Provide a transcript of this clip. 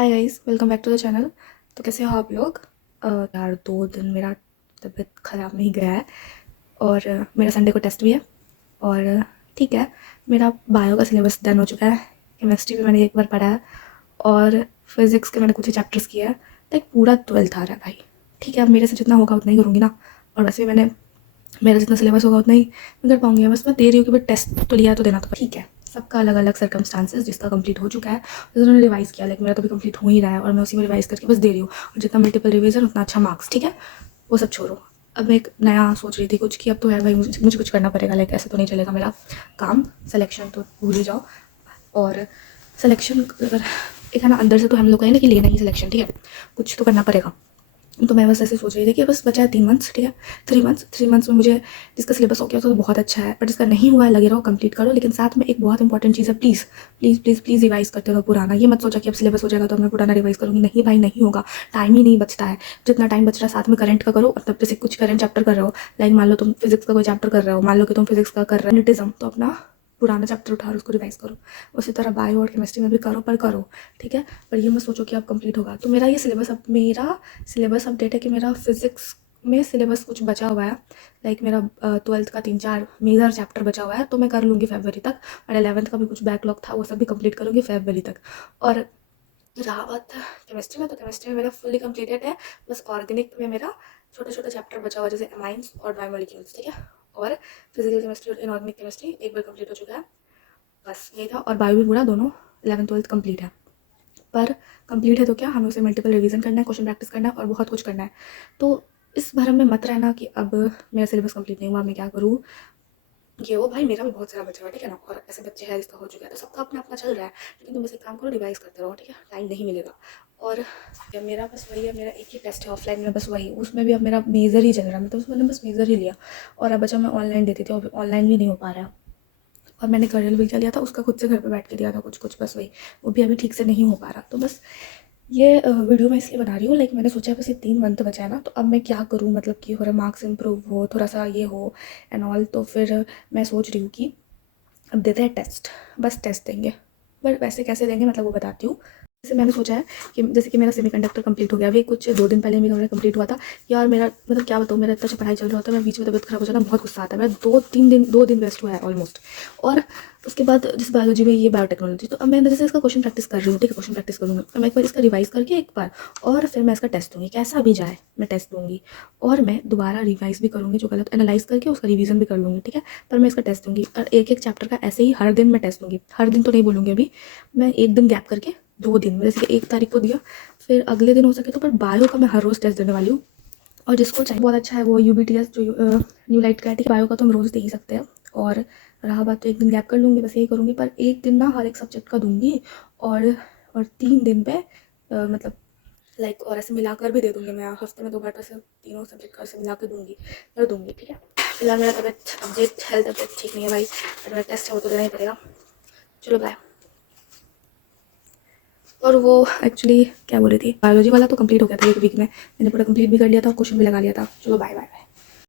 Hi guys, welcome back to the channel. तो कैसे हो आप लोग? यार 2 दिन मेरा तबीयत ख़राब नहीं गया है और मेरा संडे को टेस्ट भी है और ठीक है। मेरा बायो का सिलेबस डन हो चुका है। केमिस्ट्री भी मैंने एक बार पढ़ा है और फिज़िक्स के मैंने कुछ ही चैप्टर्स किया है। लाइक पूरा 12th आ रहा है भाई। ठीक है, अब मेरे से जितना होगा उतना ही करूँगी ना। और वैसे भी मैंने मेरा जितना सिलेबस होगा उतना ही मैं कर पाऊँगी। बस मैं दे रही हूँ कि भाई टेस्ट तो लिया तो देना तो ठीक है। सबका अलग अलग सर्कमस्टांसेस, जिसका कंप्लीट हो चुका है जिन्होंने रिवाइज़ किया, लाइक मेरा तो भी कंप्लीट हो ही रहा है और मैं उसी में रिवाइज़ करके बस दे रही हूँ। और जितना मल्टीपल रिवीजन उतना अच्छा मार्क्स, ठीक है, वो सब छोड़ो। अब मैं एक नया सोच रही थी कुछ कि अब तो यार भाई मुझे कुछ करना पड़ेगा। लाइक ऐसे तो नहीं चलेगा मेरा काम। सिलेक्शन तो भूल ही जाओ। और सिलेक्शन अगर एक है ना, अंदर से तो हम लोग कहें ना कि लेना ही सिलेक्शन, ठीक है, कुछ तो करना पड़ेगा। तो मैं बस ऐसे सोच रही थी कि बस बचा है 3 मंथ्स, ठीक है, 3 मंथ्स में मुझे जिसका सिलेबस हो गया तो बहुत अच्छा है, पर जिसका नहीं हुआ है लगे रहो, कंप्लीट करो। लेकिन साथ में एक बहुत इंपॉर्टेंट चीज़ है, please please please please revise करते रहो पुराना। ये मत सोचा कि अब सिलेबस हो जाएगा तो मैं पुराना रिवाइज़ करूँगी। नहीं भाई, नहीं होगा। टाइम ही नहीं बचता है। जितना टाइम बच रहा है साथ में करंट का करो। मतलब जैसे कुछ करंट चैप्टर कर रहे हो, लाइक मान लो तुम फिजिक्स का कोई चैप्टर कर रहे हो, मान लो कि तुम फिजिक्स का कर रहे हो न्यूटिज्म, तो अपना पुराना चैप्टर उठा और उसको रिवाइज़ करो। उसी तरह बायो और केमिस्ट्री में भी करो, पर करो, ठीक है। पर ये मत सोचो कि अब कंप्लीट होगा। तो मेरा ये सिलेबस, अब मेरा सिलेबस अपडेट है कि मेरा फिज़िक्स में सिलेबस कुछ बचा हुआ है। लाइक मेरा 12th का 3-4 मेजर चैप्टर बचा हुआ है, तो मैं कर लूँगी फरवरी तक। और 11th का भी कुछ बैकलॉग था, वो सब भी कंप्लीट करूँगी फरवरी तक। और रहा बात केमिस्ट्री में, तो केमिस्ट्री में मेरा फुल्ली कंप्लीटेड है। बस ऑर्गेनिक में मेरा छोटा छोटा चैप्टर बचा हुआ है, जैसे एमाइंस और बायोमोलिक्यूल्स, ठीक है। और फिजिकल केमिस्ट्री और इनऑर्गेनिक केमिस्ट्री एक बार कंप्लीट हो चुका है। बस यही था। और बायो भी पूरा दोनों 11th-12th कंप्लीट है। पर कंप्लीट है तो क्या, हमें उसे मल्टीपल रिवीजन करना है, क्वेश्चन प्रैक्टिस करना है और बहुत कुछ करना है। तो इस भरम में मत रहना कि अब मेरा सिलेबस कंप्लीट नहीं हुआ, मैं क्या करूँ। ये वो भाई, मेरा भी बहुत सारा बचा हुआ है, ठीक है ना। और ऐसे बच्चे हैं जिसका हो चुका है, तो सबका अपना अपना चल रहा है। लेकिन तुम बस एक काम करो, रिवाइज करते रहो, ठीक है। टाइम नहीं मिलेगा। और या मेरा बस वही है, मेरा एक ही टेस्ट है ऑफलाइन में, बस वही। उसमें भी अब मेरा मेजर ही चल रहा है, मतलब उसमें बस मेजर ही लिया। और अब बचा मैं ऑनलाइन देती थी, और ऑनलाइन भी नहीं हो पा रहा है। और मैंने करियर भी लिया था, उसका खुद से घर पे बैठ के दिया था कुछ कुछ, बस वही। वो भी अभी ठीक से नहीं हो पा रहा। तो बस ये वीडियो मैं इसलिए बना रही हूँ, लाइक मैंने सोचा बस ये 3 मंथ बचा है ना, तो अब मैं क्या करूँ, मतलब कि थोड़ा मार्क्स इंप्रूव हो, थोड़ा सा ये हो एंड ऑल। तो फिर मैं सोच रही हूँ कि अब देते हैं टेस्ट। बस टेस्ट देंगे, पर वैसे कैसे देंगे मतलब वो बताती हूँ। जैसे मैंने सोचा है कि जैसे कि मेरा सेमीकंडक्टर कंप्लीट हो गया, अभी कुछ 2 दिन पहले मेरा कंप्लीट हुआ था। यार मेरा मतलब क्या बताऊँ, मेरा इतना अच्छा पढ़ाई चल रहा होता है, मैं बीच में तबियत खराब हो जाता है, बहुत गुस्सा आता है। मेरा 2 दिन वेस्ट हुआ है ऑलमोस्ट। और उसके बाद जैसे बायोलॉजी में ये बायोटेक्नोलॉजी, तो अब मैं जैसे इसका क्वेश्चन प्रैक्टिस कर रही हूँ, ठीक है, क्वेश्चन प्रैक्टिस करूँगी मैं एक बार इसका रिवाइज करके एक बार। और फिर मैं इसका टेस्ट दूँगी, कैसा भी जाए मैं टेस्ट दूँगी। और मैं दोबारा रिवाइज भी करूँगी, जो गलत एनालाइज करके उसका रिवीजन भी कर लूँगी, ठीक है। पर मैं इसका टेस्ट दूँगी, और एक एक चैप्टर का ऐसे ही हर दिन मैं टेस्ट दूँगी। हर दिन तो नहीं बोलूँगी अभी, मैं एक दिन गैप करके 2 दिन, जैसे कि 1 तारीख को दिया, फिर अगले दिन हो सके तो। पर बायो का मैं हर रोज़ टेस्ट देने वाली हूँ। और जिसको चाहिए बहुत अच्छा है वो UBTS जो न्यू लाइट का है, ठीक है। बायो का तो हम रोज़ दे ही सकते हैं। और रहा बात, तो एक दिन गैप कर लूँगी, बस यही करूँगी। पर एक दिन ना हर एक सब्जेक्ट का दूँगी। और 3 दिन पे मतलब लाइक और ऐसे मिलाकर भी दे दूँगी। मैं हफ्ते में 2 बार ऐसे तीनों सब्जेक्ट का ऐसे मिला के दूँगी, ठीक है। फिलहाल मेरा तबियत अपडेट हेल्थ अपडेट ठीक नहीं है भाई, पर मेरा टेस्ट है वो तो देना ही पड़ेगा। चलो बाय। और वो एक्चुअली क्या बोल रही थी, बायोलॉजी वाला तो कंप्लीट हो गया था एक वीक में, मैंने पूरा कंप्लीट भी कर लिया था, क्वेश्चन भी लगा लिया था। चलो बाय बाय बाय।